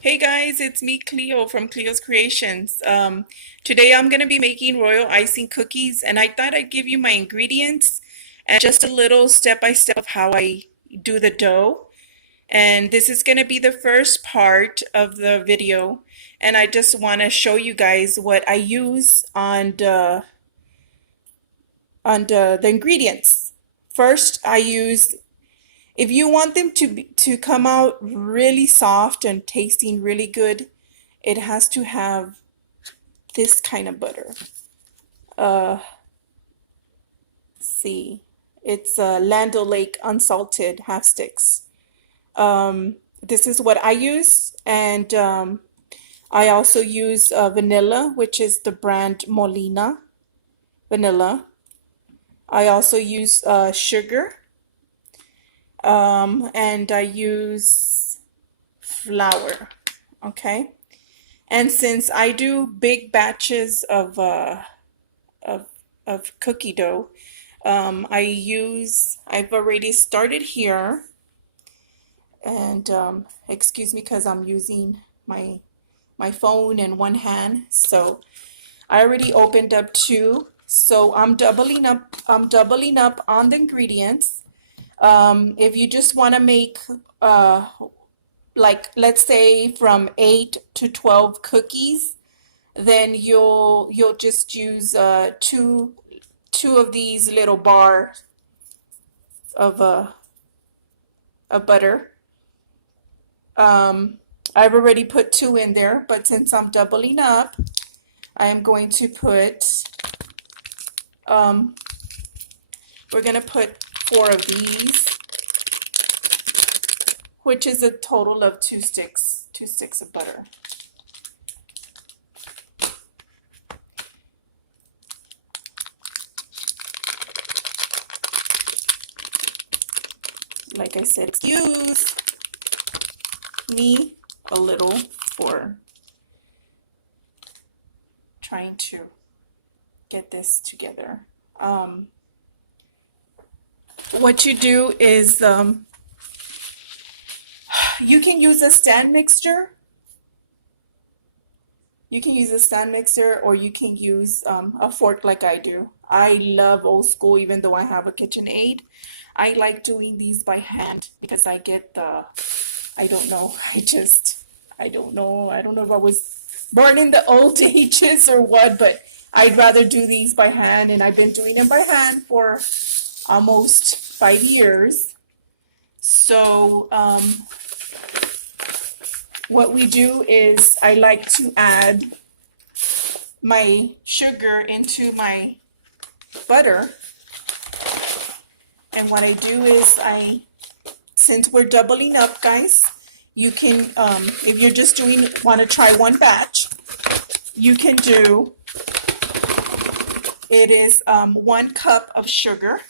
Hey guys, it's me, Cleo from Cleo's Creations. Today I'm going to be making royal icing cookies, and I thought I'd give you my ingredients and just a little step by step of how I do the dough. And this is going to be the first part of the video, and I just want to show you guys what I use on the ingredients. First, I use if you want them to come out really soft and tasting really good, it has to have this kind of butter. Uh, see, it's Land O'Lake unsalted half sticks. This is what I use, and I also use vanilla, which is the brand Molina vanilla. I also use sugar, and I use flour. Okay, and since I do big batches of of cookie dough, I've already started here, and excuse me because I'm using my phone in one hand. So I already opened up two. So I'm doubling up on the ingredients. If you just want to make like let's say from 8 to 12 cookies, then you'll just use two of these little bars of butter. I've already put two in there, but since I'm doubling up, I am going to put, um, we're going to put four of these, which is a total of two sticks of butter. Like I said, excuse me a little for trying to get this together. What you do is you can use a stand mixer. You can use a stand mixer, or you can use a fork like I do. I love old school, even though I have a KitchenAid. I like doing these by hand because I get I don't know, I don't know. I don't know if I was born in the old ages or what, but I'd rather do these by hand, and I've been doing them by hand for almost 5 years. So, what we do is I like to add my sugar into my butter. And what I do is since we're doubling up, guys, you can, if you're just want to try one batch, you can do, it is 1 cup of sugar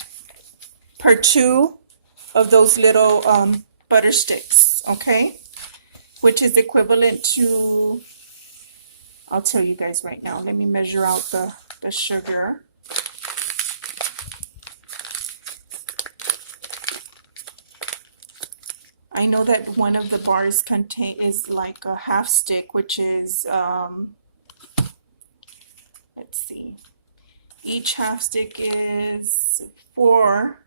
per two of those little butter sticks, okay? Which is equivalent to, I'll tell you guys right now. Let me measure out the sugar. I know that one of the bars is like a half stick, which is, let's see, each half stick is four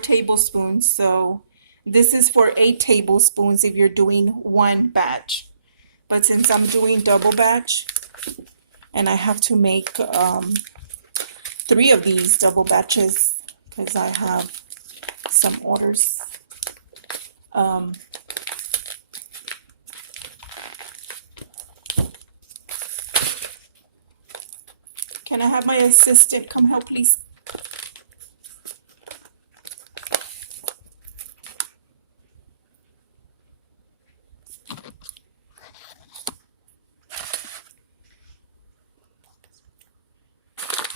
tablespoons. So this is for 8 tablespoons if you're doing one batch. But since I'm doing double batch, and I have to make 3 of these double batches because I have some orders. Can I have my assistant come help, please?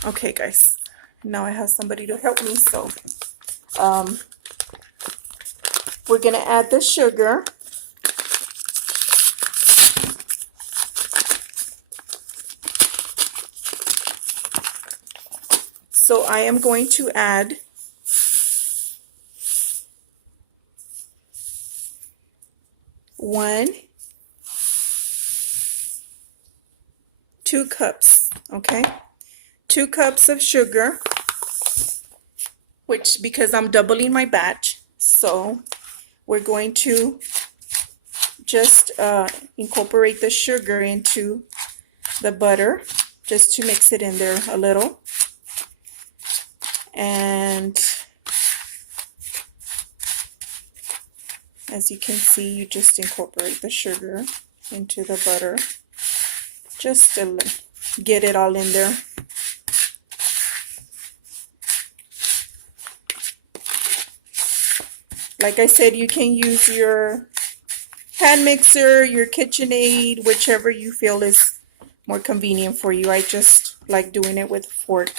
Okay, guys. Now I have somebody to help me, so we're gonna add the sugar. So I am going to add one, 2 cups, okay? 2 cups of sugar, which because I'm doubling my batch, so we're going to just incorporate the sugar into the butter just to mix it in there a little. And as you can see, you just incorporate the sugar into the butter just to get it all in there. Like I said, you can use your hand mixer, your KitchenAid, whichever you feel is more convenient for you. I just like doing it with a fork.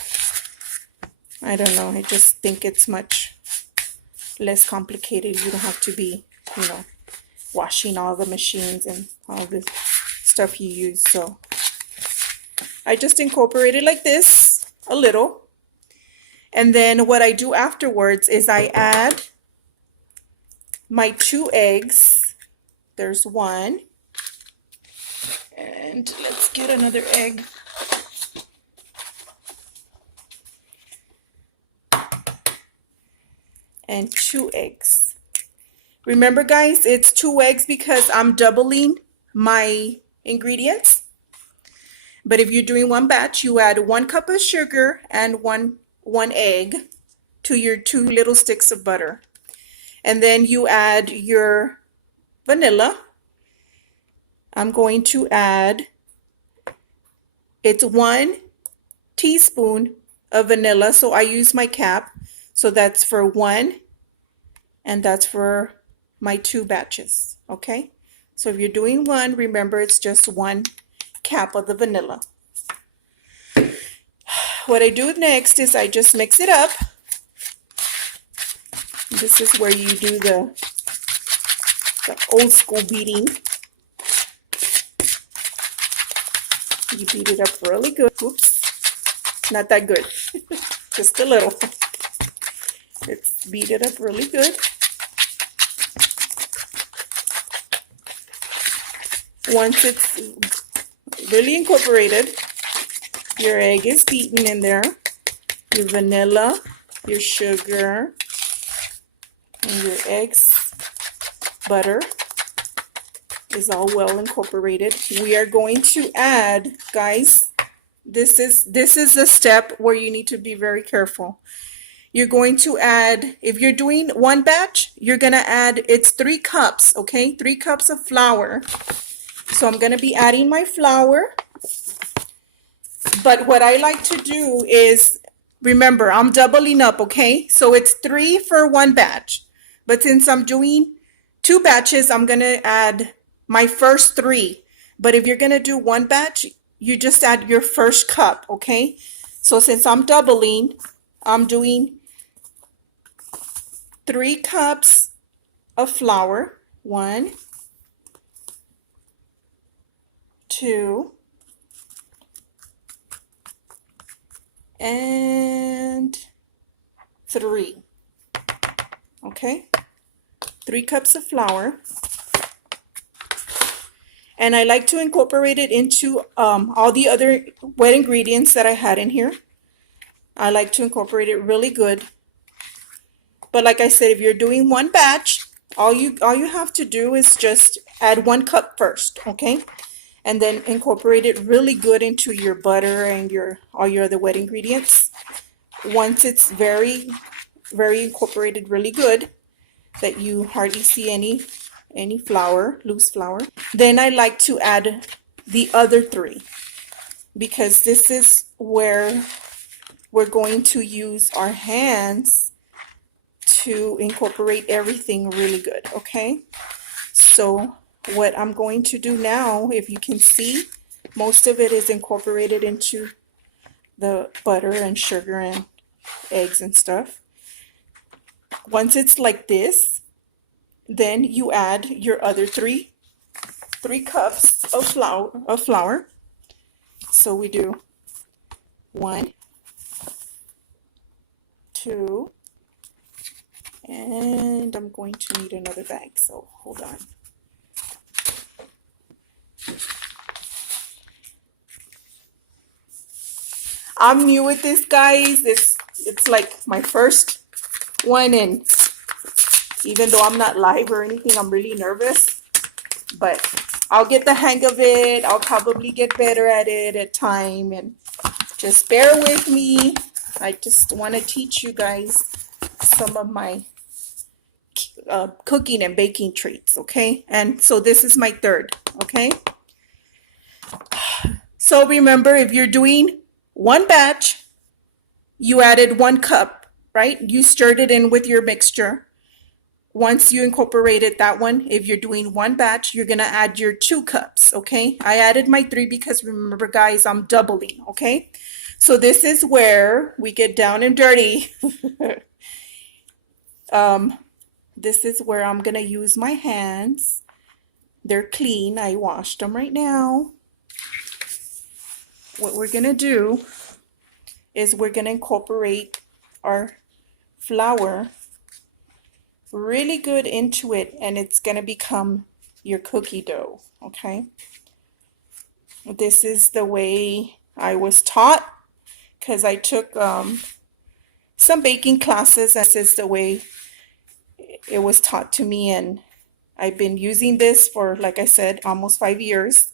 I don't know, I just think it's much less complicated. You don't have to be, you know, washing all the machines and all the stuff you use. So I just incorporate it like this a little. And then what I do afterwards is I add my 2 eggs. There's one. And let's get another egg. And 2 eggs. Remember guys, it's 2 eggs because I'm doubling my ingredients. But if you're doing one batch, you add 1 cup of sugar and one egg to your 2 little sticks of butter. And then you add your vanilla. I'm going to add, it's 1 teaspoon of vanilla. So I use my cap. So that's for 1 and that's for my 2 batches. Okay. So if you're doing 1, remember it's just 1 cap of the vanilla. What I do next is I just mix it up. This is where you do the old school beating. You beat it up really good. Oops, not that good. Just a little. Let's beat it up really good. Once it's really incorporated, your egg is beaten in there, your vanilla, your sugar, and your eggs, butter is all well incorporated. We are going to add, guys, this is the step where you need to be very careful. You're going to add, if you're doing one batch, you're going to add, it's 3 cups, okay? 3 cups of flour. So I'm going to be adding my flour. But what I like to do is, remember, I'm doubling up, okay? So it's 3 for 1 batch. But since I'm doing 2 batches, I'm going to add my first 3. But if you're going to do 1 batch, you just add your first cup, okay? So since I'm doubling, I'm doing 3 cups of flour. 1, 2, and 3. Okay, 3 cups of flour. And I like to incorporate it into all the other wet ingredients that I had in here. I like to incorporate it really good. But like I said, if you're doing 1 batch, all you have to do is just add 1 cup first, okay? And then incorporate it really good into your butter and all your other wet ingredients. Once it's very, very incorporated really good, that you hardly see any flour, loose flour, then I like to add the other 3, because this is where we're going to use our hands to incorporate everything really good, okay? So what I'm going to do now, if you can see, most of it is incorporated into the butter and sugar and eggs and stuff. Once it's like this, then you add your other 3 cups of flour. So we do 1, 2, and I'm going to need another bag, so hold on. I'm new with this, guys. It's like my first one, and even though I'm not live or anything, I'm really nervous. But I'll get the hang of it. I'll probably get better at it at time, and just bear with me. I just want to teach you guys some of my cooking and baking treats, okay? And so this is my third, okay? So remember, if you're doing one batch, you added 1 cup, right? You stirred it in with your mixture. Once you incorporated that one, if you're doing one batch, you're gonna add your 2 cups, okay? I added my 3 because remember, guys, I'm doubling, okay? So this is where we get down and dirty. This is where I'm gonna use my hands. They're clean. I washed them right now. What we're gonna do is we're gonna incorporate our flour really good into it, and it's gonna become your cookie dough, okay? This is the way I was taught because I took some baking classes, and this is the way it was taught to me, and I've been using this for, like I said, almost 5 years,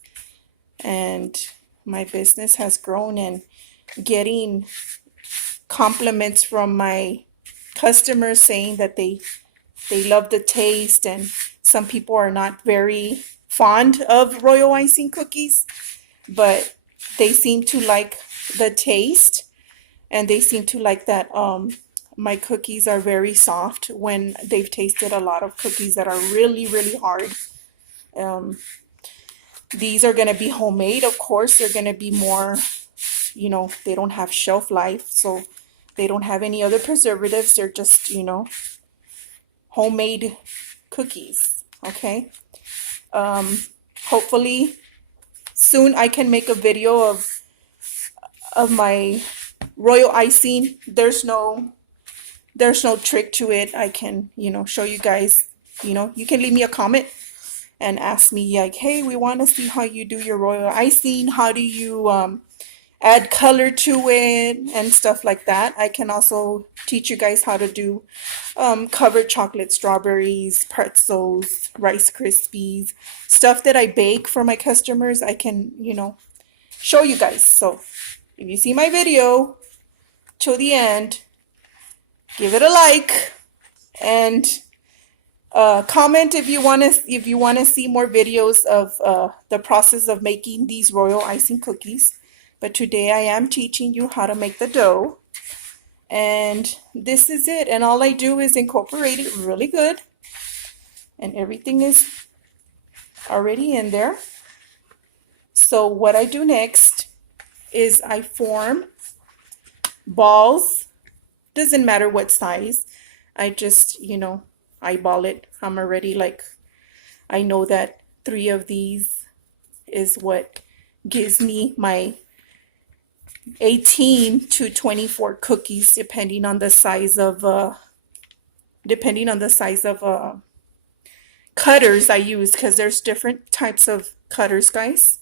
and my business has grown, and getting compliments from my customers saying that they love the taste, and some people are not very fond of royal icing cookies, but they seem to like the taste, and they seem to like that my cookies are very soft when they've tasted a lot of cookies that are really, really hard. These are going to be homemade, of course. They're going to be more, they don't have shelf life, so they don't have any other preservatives. They're just, homemade cookies, okay? Hopefully soon I can make a video of my royal icing. There's no trick to it. I can, show you guys, you can leave me a comment and ask me like, hey, we want to see how you do your royal icing. How do you add color to it and stuff like that. I can also teach you guys how to do covered chocolate strawberries, pretzels, Rice Krispies, stuff that I bake for my customers. I can, show you guys. So if you see my video till the end, give it a like and comment if you want to see more videos of the process of making these royal icing cookies. But today I am teaching you how to make the dough, and this is it. And all I do is incorporate it really good, and everything is already in there. So what I do next is I form balls. Doesn't matter what size. I just, eyeball it. I'm already like, I know that 3 of these is what gives me my 18 to 24 cookies, depending on the size of cutters I use, because there's different types of cutters, guys.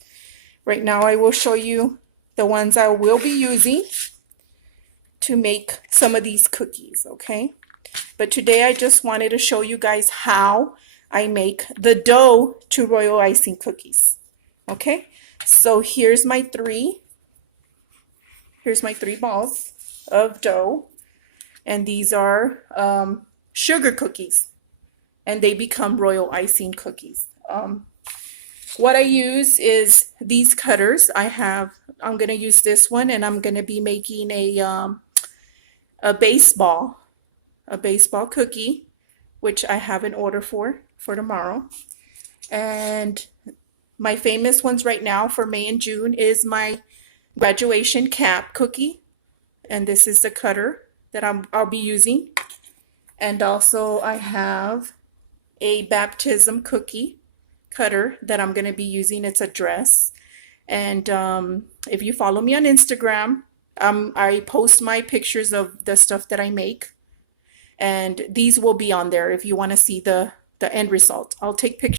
Right now I will show you the ones I will be using to make some of these cookies, okay? But today I just wanted to show you guys how I make the dough to royal icing cookies, okay? So here's my 3 balls of dough, and these are sugar cookies, and they become royal icing cookies. What I use is these cutters. I'm gonna use this one, and I'm gonna be making a baseball cookie, which I have an order for tomorrow. And my famous ones right now for May and June is my graduation cap cookie, and this is the cutter that I'll be using. And also I have a baptism cookie cutter that I'm going to be using. It's a dress. And if you follow me on Instagram, I post my pictures of the stuff that I make, and these will be on there if you want to see the end result. I'll take pictures